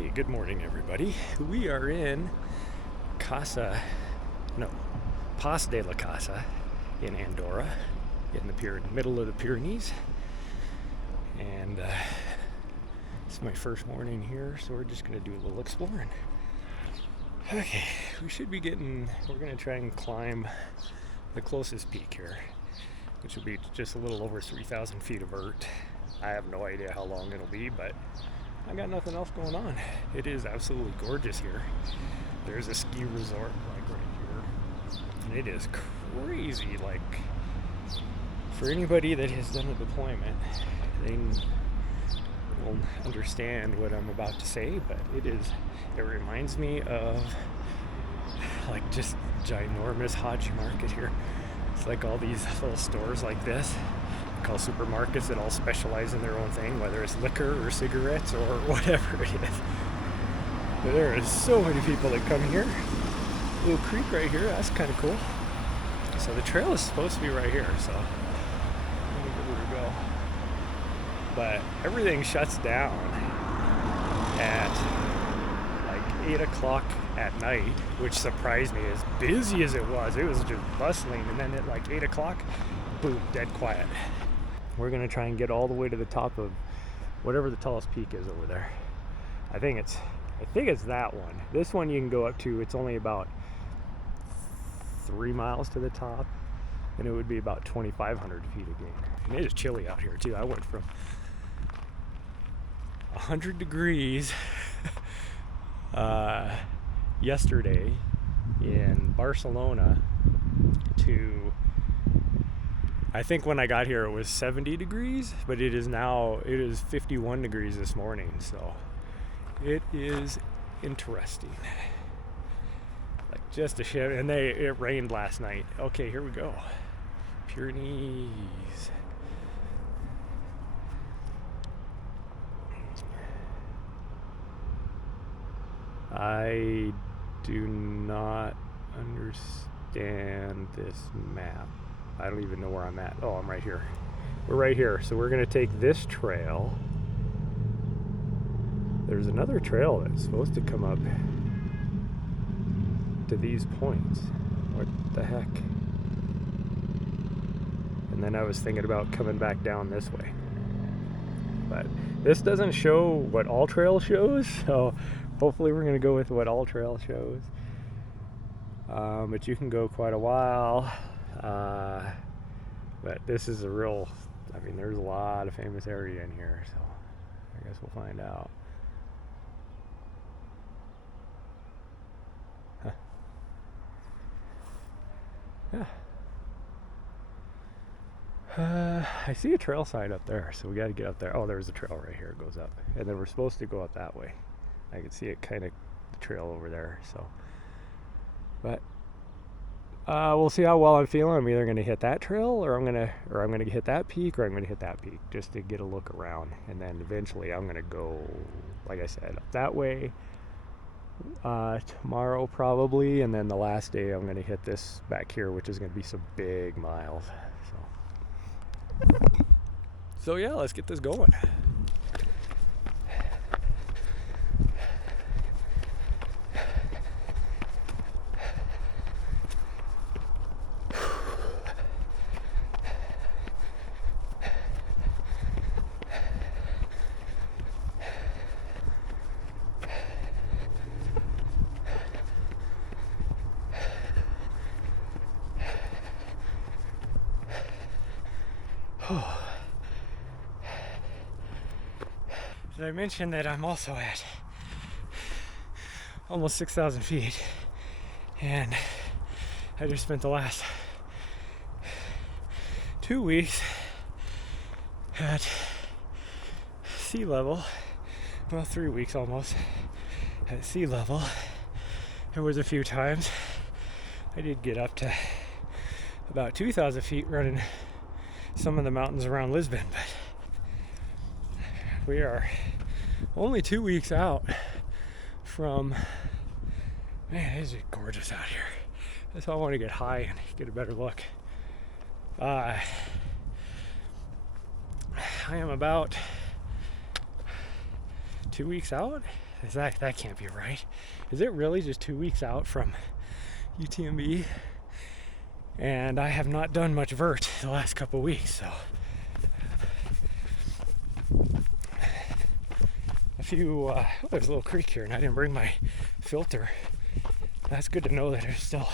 Hey, good morning, everybody. We are in Pas de la Casa in Andorra, in the middle of the Pyrenees. And it's my first morning here, so we're just going to do a little exploring. Okay, we're going to try and climb the closest peak here, which will be just a little over 3,000 feet of vert. I have no idea how long it'll be, but I got nothing else going on. It is absolutely gorgeous here. There's a ski resort like right here, and it is crazy. Like, for anybody that has done a deployment, they will understand what I'm about to say, but it reminds me of like just ginormous Haji market here. It's like all these little stores like this, called supermarkets, that all specialize in their own thing, whether it's liquor or cigarettes or whatever it is. But there are so many people that come here. Little creek right here, that's kind of cool. So the trail is supposed to be right here, so I'm gonna give it a go. But everything shuts down at like 8 o'clock at night, which surprised me. As busy as it was just bustling, and then at like 8 o'clock, boom, dead quiet. We're gonna try and get all the way to the top of whatever the tallest peak is over there. I think it's that one. This one you can go up to, it's only about 3 miles to the top, and it would be about 2,500 feet again. And it is chilly out here too. I went from 100 degrees yesterday in Barcelona to, I think when I got here it was 70 degrees, but it is 51 degrees this morning, so it is interesting. Like just a shift, and it rained last night. Okay, here we go. Pyrenees. I do not understand this map. I don't even know where I'm at. Oh, I'm right here. We're right here. So we're going to take this trail. There's another trail that's supposed to come up to these points. What the heck? And then I was thinking about coming back down this way. But this doesn't show what All Trail shows, so hopefully we're going to go with what All Trail shows. But you can go quite a while. But this is there's a lot of famous area in here, so I guess we'll find out. Huh. Yeah. I see a trail sign up there, so we got to get up there. Oh, there's a trail right here. It goes up, and then we're supposed to go up that way. I can see it kind of, the trail over there, so. But we'll see how well I'm feeling. I'm either going to hit that trail, or I'm going to hit that peak, or I'm going to hit that peak, just to get a look around. And then eventually I'm going to go, like I said, up that way tomorrow probably, and then the last day I'm going to hit this back here, which is going to be some big miles. So yeah, let's get this going. Did I mention that I'm also at almost 6,000 feet, and I just spent the last 2 weeks at sea level, well, 3 weeks almost at sea level. There was a few times I did get up to about 2,000 feet running some of the mountains around Lisbon, but we are only 2 weeks out from, man, it is gorgeous out here. That's why I want to get high and get a better look. I am about 2 weeks out That can't be right. Is it really just 2 weeks out from UTMB? And I have not done much vert the last couple weeks, so there's a little creek here, and I didn't bring my filter. That's good to know that there's still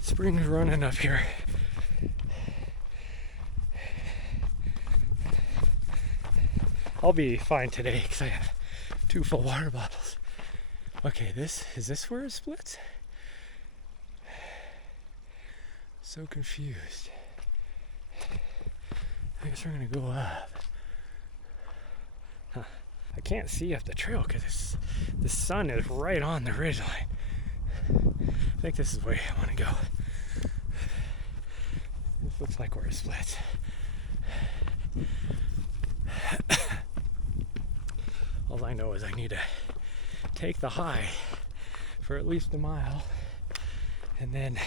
springs running up here. I'll be fine today because I have 2 full water bottles. Okay, is this where it splits? So confused. I guess we're gonna go up. Huh. I can't see up the trail because the sun is right on the ridgeline. I think this is the way I want to go. This looks like where it splits. All I know is I need to take the high for at least a mile, and then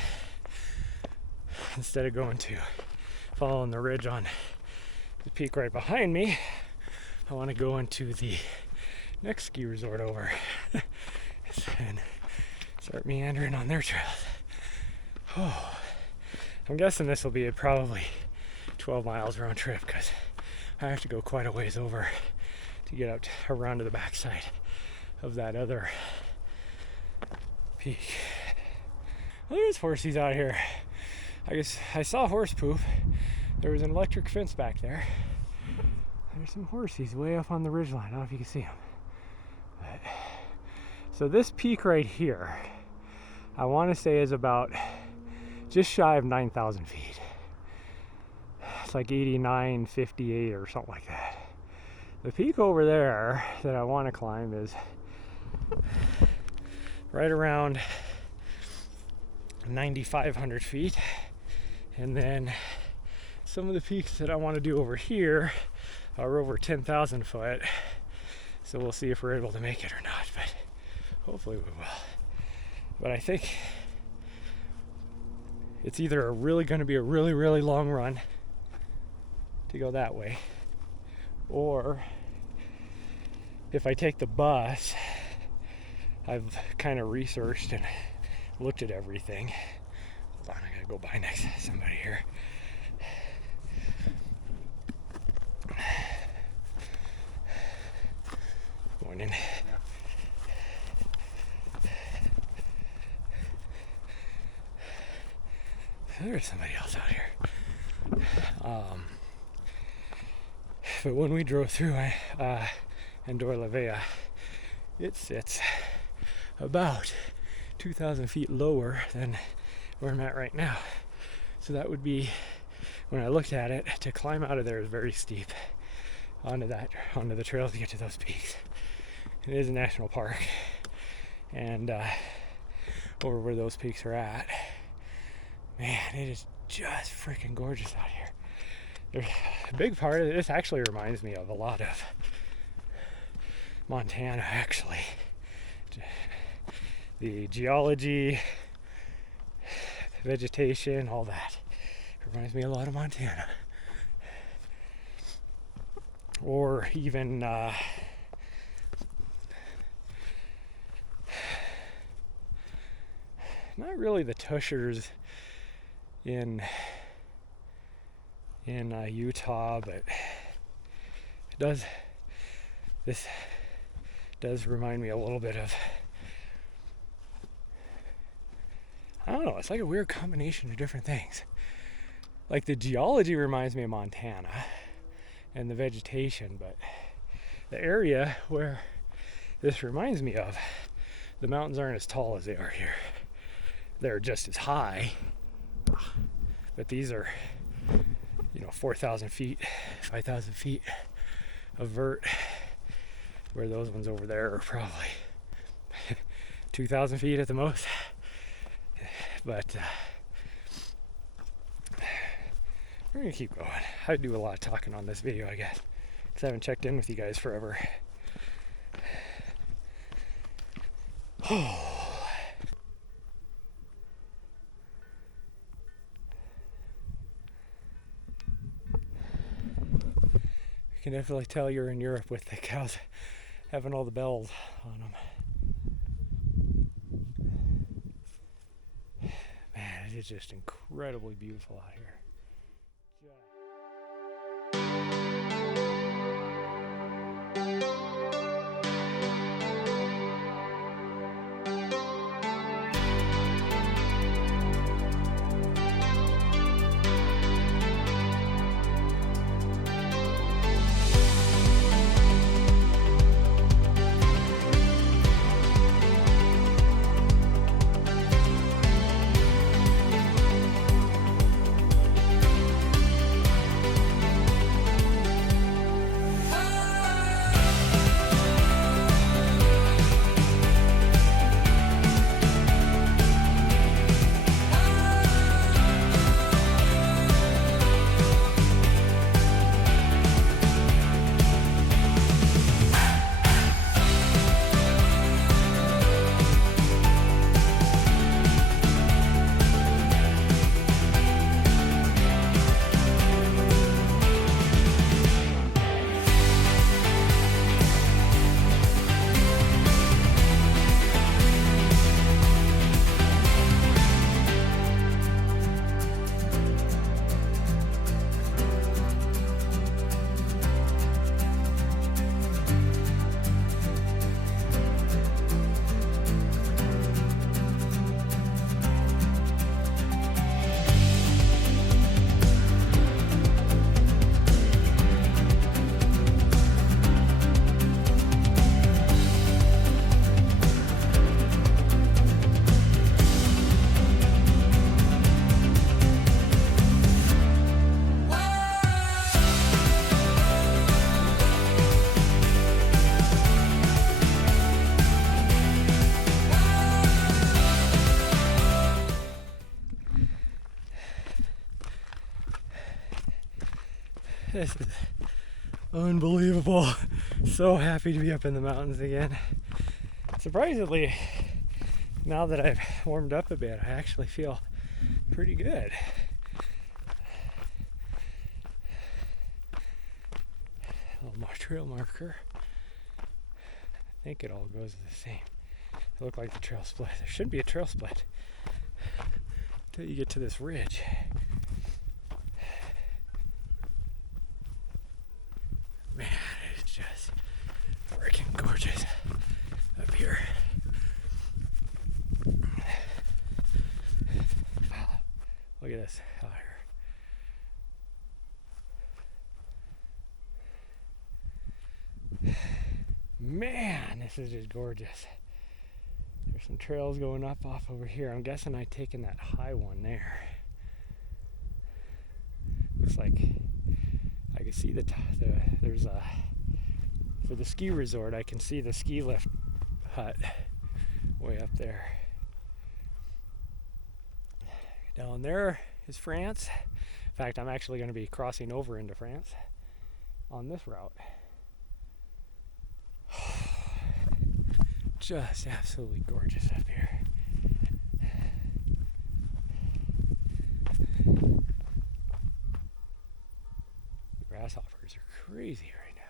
instead of going to following the ridge on the peak right behind me, I want to go into the next ski resort over and start meandering on their trails. Oh, I'm guessing this will be probably 12 miles round trip because I have to go quite a ways over to get up around to the backside of that other peak. Well, there's horsies out here. I guess I saw horse poop. There was an electric fence back there. There's some horsies way up on the ridgeline. I don't know if you can see them. But, so this peak right here, I want to say is about just shy of 9,000 feet. It's like 8958 or something like that. The peak over there that I want to climb is right around 9,500 feet. And then some of the peaks that I want to do over here are over 10,000 foot. So we'll see if we're able to make it or not, but hopefully we will. But I think it's either going to be a really, really long run to go that way, or if I take the bus, I've kind of researched and looked at everything. Hold on, I gotta go by next to somebody here. Morning. There's somebody else out here. But when we drove through Andorra, it sits about 2,000 feet lower than where I'm at right now. So that would be, when I looked at it, to climb out of there is very steep onto the trail to get to those peaks. It is a national park, and over where those peaks are at, man, it is just freaking gorgeous out here. There's a big part of this actually reminds me of a lot of Montana, actually. The geology, vegetation, all that. It reminds me a lot of Montana. Or even not really the Tushers in Utah, but this does remind me a little bit of, I don't know, it's like a weird combination of different things. Like the geology reminds me of Montana and the vegetation, but the area where this reminds me of, the mountains aren't as tall as they are here. They're just as high, but these are 4,000 feet, 5,000 feet of vert, where those ones over there are probably 2,000 feet at the most. But we're gonna keep going. I do a lot of talking on this video, I guess, because I haven't checked in with you guys forever. You can definitely tell you're in Europe with the cows having all the bells on them. Man, it is just incredibly beautiful out here. This is unbelievable. So happy to be up in the mountains again. Surprisingly, now that I've warmed up a bit, I actually feel pretty good. Little trail marker. I think it all goes the same. It looked like the trail split. There should be a trail split until you get to this ridge. Man, it's just freaking gorgeous up here. Wow, look at this out here. Man, this is just gorgeous. There's some trails going up off over here. I'm guessing I've taken that high one there. Looks like I can see there's a, for the ski resort, I can see the ski lift hut way up there. Down there is France. In fact, I'm actually going to be crossing over into France on this route. Just absolutely gorgeous up here. The grasshoppers are crazy right now.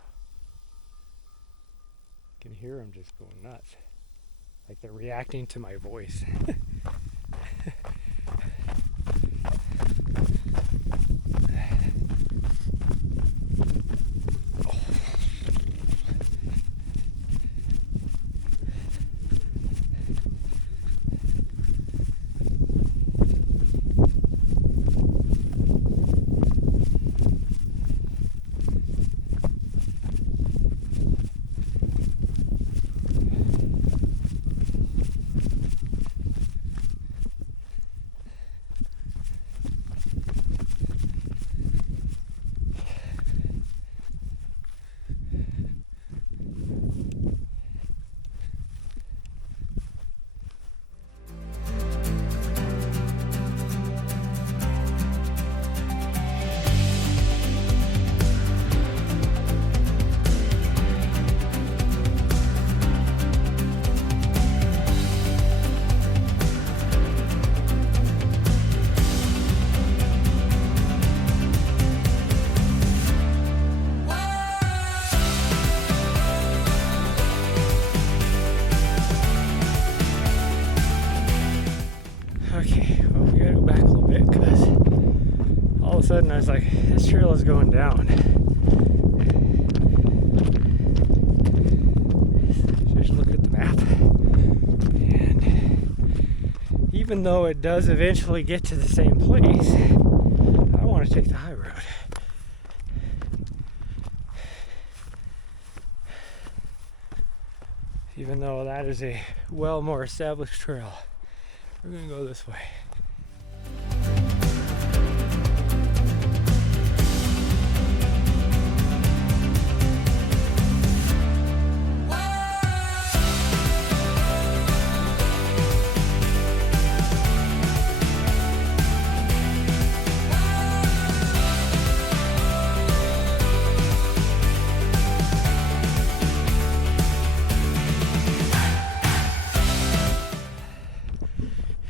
You can hear them just going nuts. Like they're reacting to my voice. like this trail is going down. Just look at the map. And even though it does eventually get to the same place, I want to take the high road. Even though that is a well more established trail, we're going to go this way.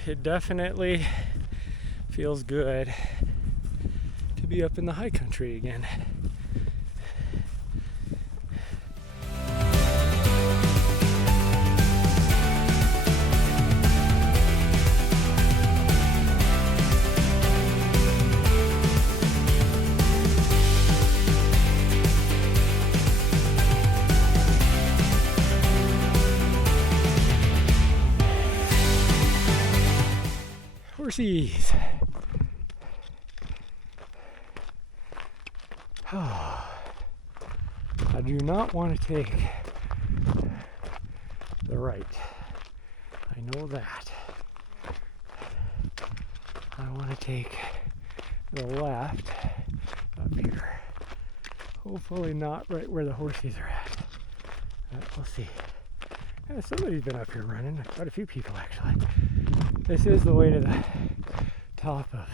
It definitely feels good to be up in the high country again. Horsies. Oh, I do not want to take the right. I know that. I want to take the left up here. Hopefully not right where the horsies are at. But we'll see. Yeah, somebody's been up here running. Quite a few people actually. This is the way to the top of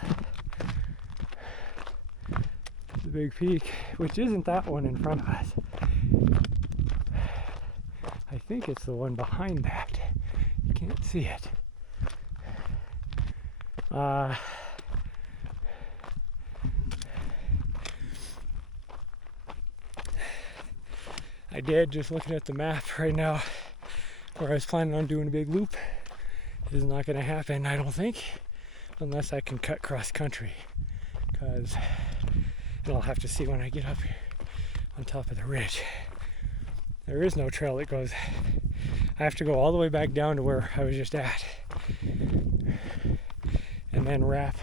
the big peak, which isn't that one in front of us. I think it's the one behind that. You can't see it. I did, just looking at the map right now, where I was planning on doing a big loop. It is not going to happen, I don't think, unless I can cut cross country, because I'll have to see when I get up here on top of the ridge. There is no trail that goes. I have to go all the way back down to where I was just at, and then wrap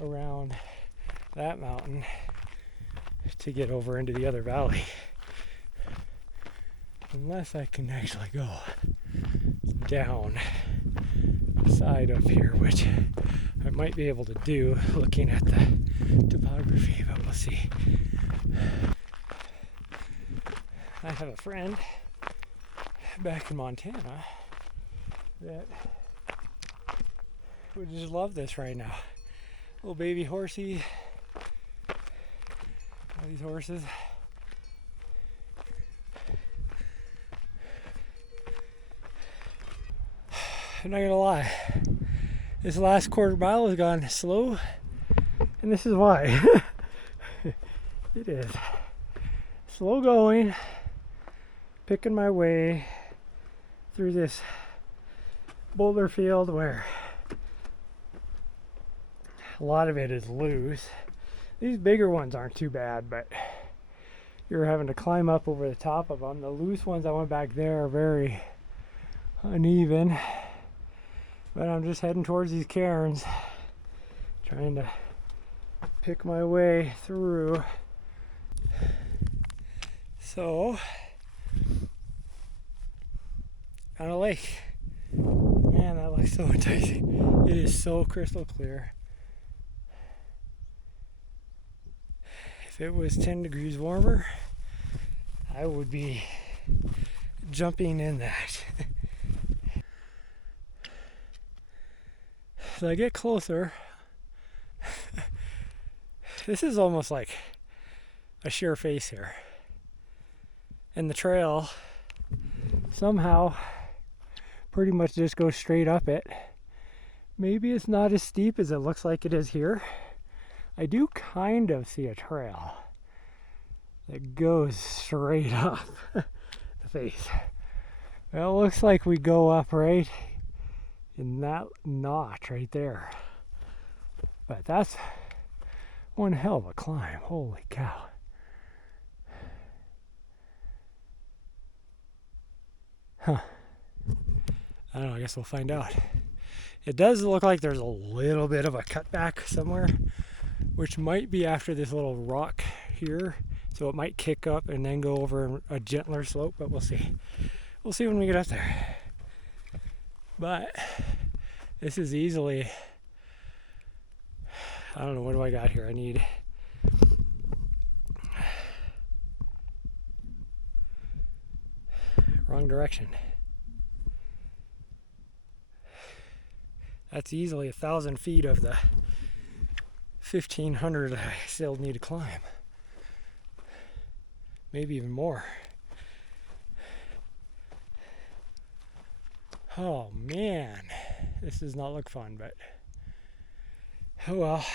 around that mountain to get over into the other valley. Unless I can actually go down the side up here, which I might be able to do looking at the topography, but we'll see. I have a friend back in Montana that would just love this right now. Little baby horsey. All these horses. I'm not gonna lie, this last quarter mile has gone slow, and this is why. It is slow going, picking my way through this boulder field where a lot of it is loose. These bigger ones aren't too bad, but you're having to climb up over the top of them. The loose ones I went back there are very uneven. But I'm just heading towards these cairns, trying to pick my way through. So, on a lake. Man, that looks so enticing. It is so crystal clear. If it was 10 degrees warmer, I would be jumping in that. As I get closer, this is almost like a sheer face here. And the trail somehow pretty much just goes straight up it. Maybe it's not as steep as it looks like it is here. I do kind of see a trail that goes straight up the face. Well, it looks like we go up right in that notch right there. But that's One hell of a climb, holy cow. Huh. I don't know, I guess we'll find out. It does look like there's a little bit of a cutback somewhere, which might be after this little rock here. So it might kick up and then go over a gentler slope, but we'll see. We'll see when we get up there. But this is easily, I don't know, what do I got here? I need wrong direction. That's easily 1,000 feet of the 1,500 I still need to climb. Maybe even more. Oh man, this does not look fun, but oh well.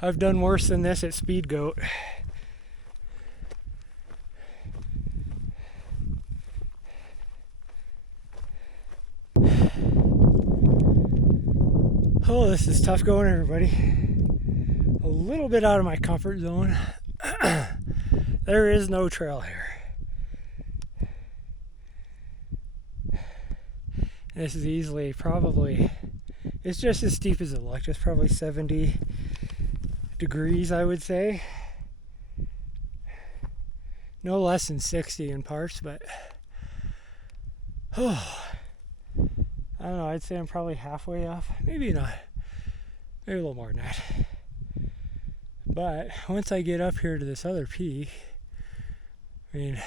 I've done worse than this at Speed Goat. Oh, this is tough going, everybody. A little bit out of my comfort zone. There is no trail here. This is easily probably, it's just as steep as it looks. It's probably 70 degrees, I would say. No less than 60 in parts, but oh, I don't know, I'd say I'm probably halfway up. Maybe not. Maybe a little more than that. But once I get up here to this other peak, I mean,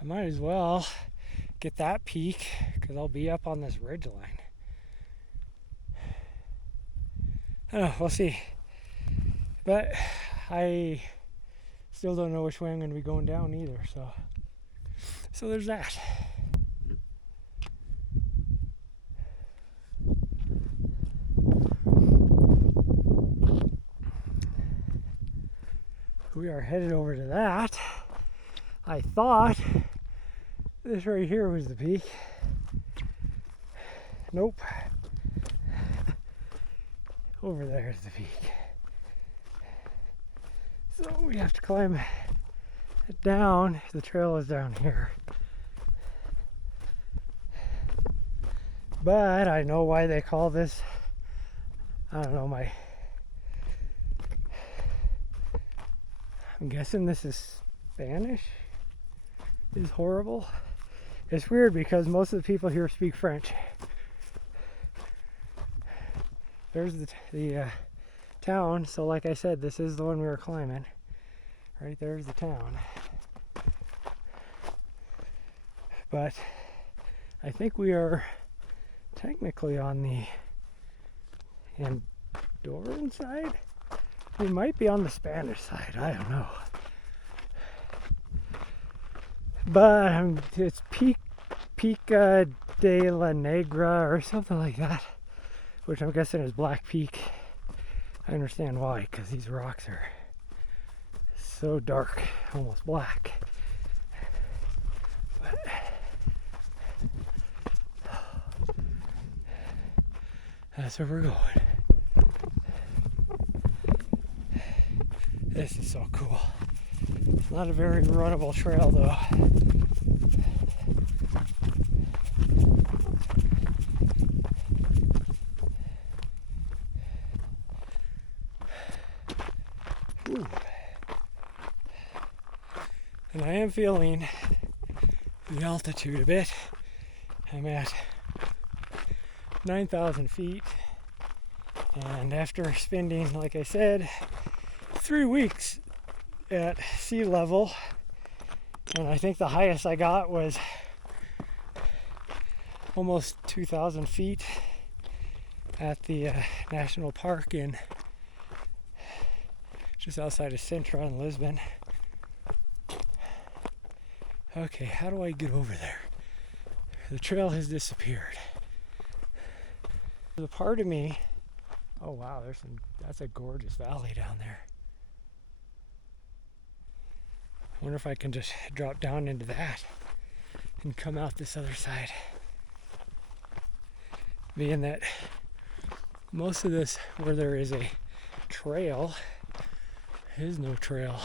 I might as well get that peak because I'll be up on this ridge line. I don't know, we'll see. But I still don't know which way I'm going to be going down either, so there's that. We are headed over to that. I thought this right here was the peak. Nope. Over there is the peak. So we have to climb it down. The trail is down here. But I know why they call this, I don't know, I'm guessing this is Spanish. Is horrible. It's weird because most of the people here speak French. There's the town. So like I said, this is the one we were climbing. Right there's the town. But I think we are technically on the Andorran side. We might be on the Spanish side, I don't know. But it's Pica de la Negra or something like that, which I'm guessing is Black Peak. I understand why, because these rocks are so dark, almost black. But that's where we're going. This is so cool. It's not a very runnable trail though. Ooh. And I am feeling the altitude a bit. I'm at 9,000 feet. And after spending, like I said, 3 weeks at sea level, and I think the highest I got was almost 2,000 feet at the national park in just outside of Sintra in Lisbon. Okay, how do I get over there? The trail has disappeared. The part of me, oh wow, that's a gorgeous valley down there. I wonder if I can just drop down into that and come out this other side. Being that most of this, where there is a trail. There is no trail.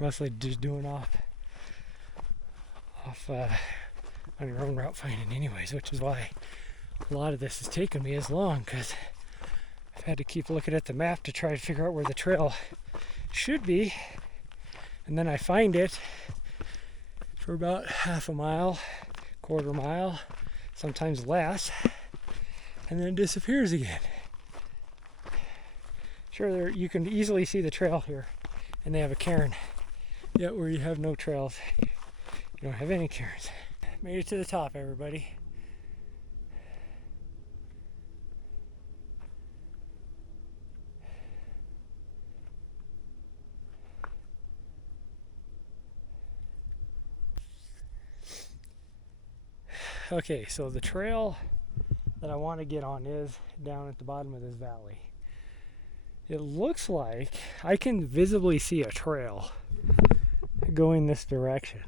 Mostly just doing off on your own route finding anyways, which is why a lot of this has taken me as long, because I've had to keep looking at the map to try to figure out where the trail should be, and then I find it for about half a mile, quarter mile, sometimes less, and then it disappears again. Sure, you can easily see the trail here, and they have a cairn. Yet where you have no trails, you don't have any cairns. Made it to the top, everybody. Okay, so the trail that I want to get on is down at the bottom of this valley. It looks like I can visibly see a trail going this direction.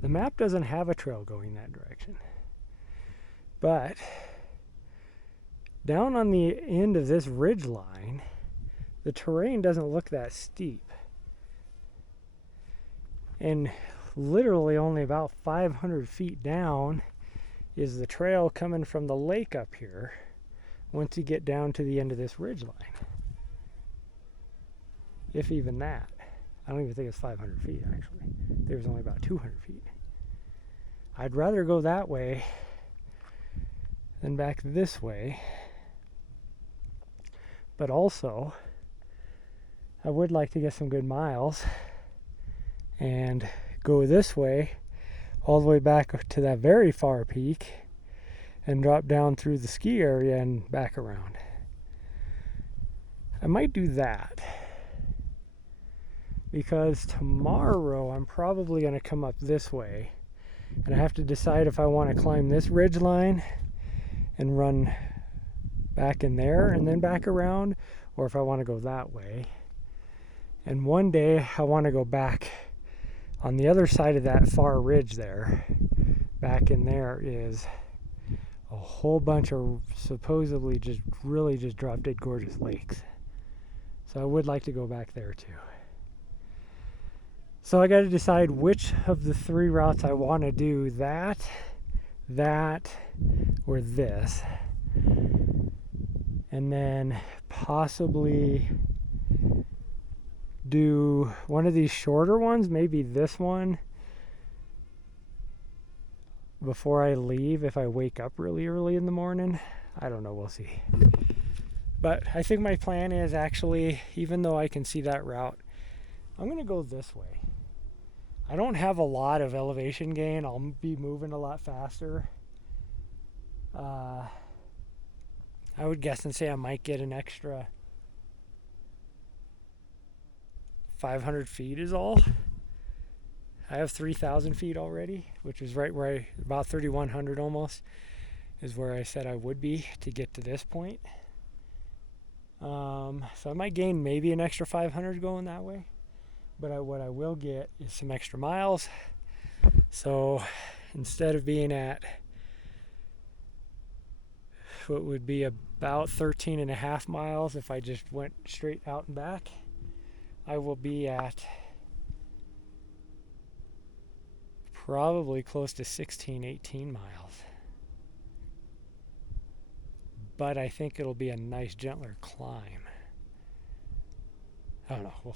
The map doesn't have a trail going that direction. But down on the end of this ridge line, the terrain doesn't look that steep. And literally only about 500 feet down is the trail coming from the lake up here once you get down to the end of this ridge line. If even that. I don't even think it's 500 feet actually. There's only about 200 feet. I'd rather go that way than back this way. But also, I would like to get some good miles and go this way all the way back to that very far peak and drop down through the ski area and back around. I might do that because tomorrow I'm probably going to come up this way, and I have to decide if I want to climb this ridge line and run back in there and then back around, or if I want to go that way. And one day I want to go back on the other side of that far ridge there. Back in there is a whole bunch of supposedly just drop dead gorgeous lakes. So I would like to go back there too. So I got to decide which of the three routes I want to do, that, or this. And then possibly do one of these shorter ones, maybe this one, before I leave if I wake up really early in the morning. I don't know, we'll see. But I think my plan is actually, even though I can see that route, I'm going to go this way. I don't have a lot of elevation gain. I'll be moving a lot faster. I would guess and say I might get an extra 500 feet is all. I have 3,000 feet already, which is right where about 3,100 almost, is where I said I would be to get to this point. So I might gain maybe an extra 500 going that way. But what I will get is some extra miles. So instead of being at what would be about 13 and a half miles if I just went straight out and back, I will be at probably close to 16, 18 miles. But I think it'll be a nice, gentler climb. I don't know.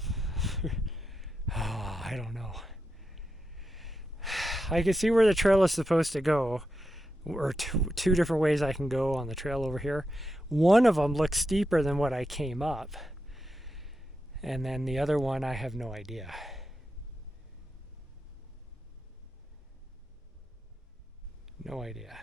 I don't know. I can see where the trail is supposed to go, or two different ways I can go on the trail over here. One of them looks steeper than what I came up, and then the other one I have no idea. No idea.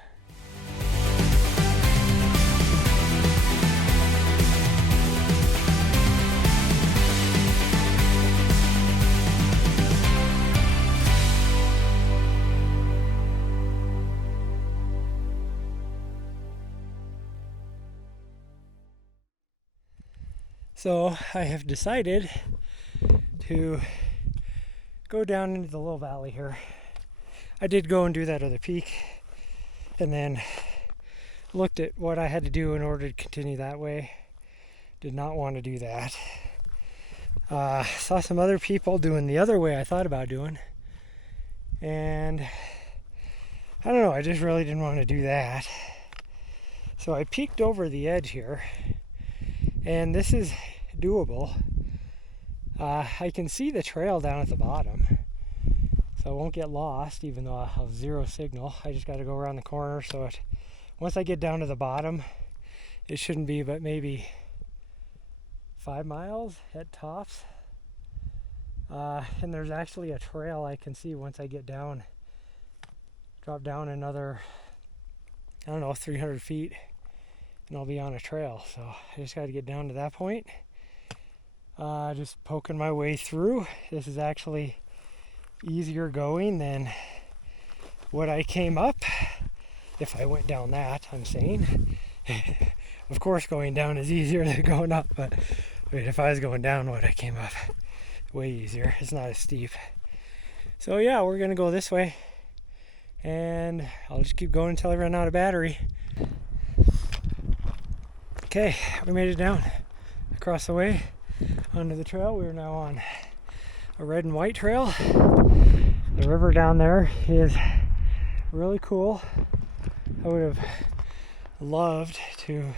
So I have decided to go down into the little valley here. I did go and do that other peak and then looked at what I had to do in order to continue that way. Did not want to do that. Saw some other people doing the other way I thought about doing. And I don't know, I just really didn't want to do that. So I peeked over the edge here, and this is doable. I can see the trail down at the bottom, so I won't get lost even though I'll have zero signal. I just got to go around the corner, so once I get down to the bottom, it shouldn't be but maybe 5 miles at tops. And there's actually a trail I can see once I get down, drop down another, I don't know, 300 feet, and I'll be on a trail. So I just got to get down to that point. Just poking my way through. This is actually easier going than what I came up. If I went down that, I'm saying. Of course, going down is easier than going up, but if I was going down what I came up, way easier. It's not as steep. So yeah, we're gonna go this way, and I'll just keep going until I run out of battery. Okay, we made it down across the way onto the trail. We are now on a red and white trail. The river down there is really cool. I would have loved to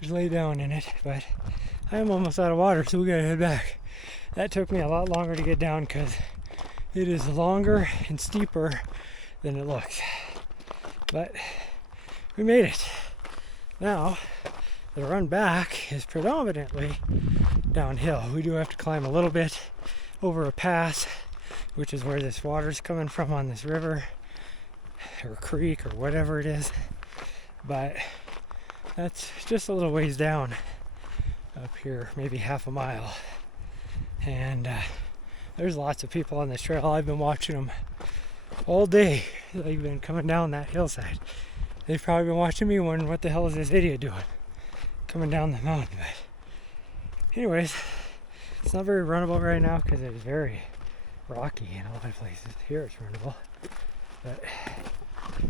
just lay down in it, but I am almost out of water, so we gotta head back. That took me a lot longer to get down because it is longer and steeper than it looks. But we made it. Now, the run back is predominantly downhill. We do have to climb a little bit over a pass, which is where this water's coming from on this river or creek or whatever it is. But that's just a little ways down up here, maybe half a mile. And there's lots of people on this trail. I've been watching them all day. They've been coming down that hillside. They've probably been watching me wondering what the hell is this idiot doing coming down the mountain. But anyways, it's not very runnable right now because it is very rocky in a lot of places. Here it's runnable, but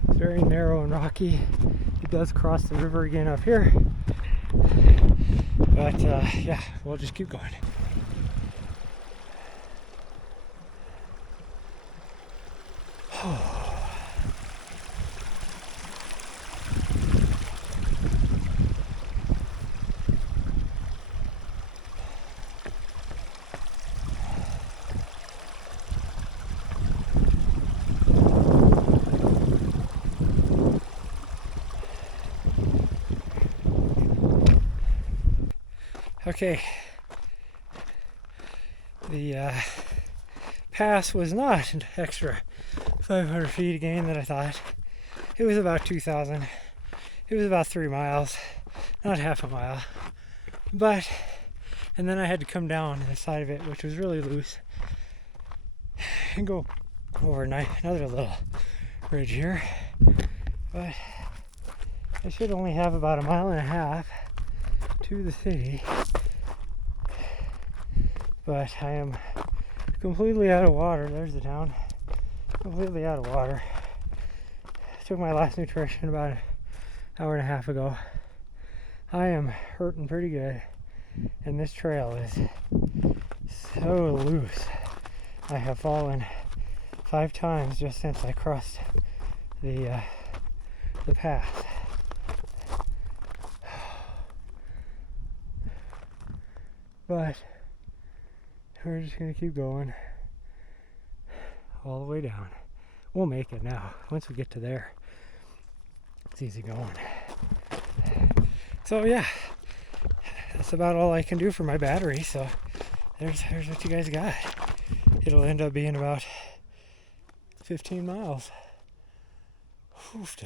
it's very narrow and rocky. It does cross the river again up here, but yeah, we'll just keep going. Okay, the pass was not an extra 500 feet again that I thought. It was about 2,000. It was about 3 miles, not half a mile. But, and then I had to come down the side of it, which was really loose, and go over another little ridge here. But I should only have about 1.5 miles to the city. But I am completely out of water. There's the town. Completely out of water. I took my last nutrition about 1.5 hours ago. I am hurting pretty good, and this trail is so loose. I have fallen 5 times just since I crossed the path. But we're just gonna keep going all the way down. We'll make it now. Once we get to there, it's easy going. So yeah, that's about all I can do for my battery. So there's what you guys got. It'll end up being about 15 miles. Oof.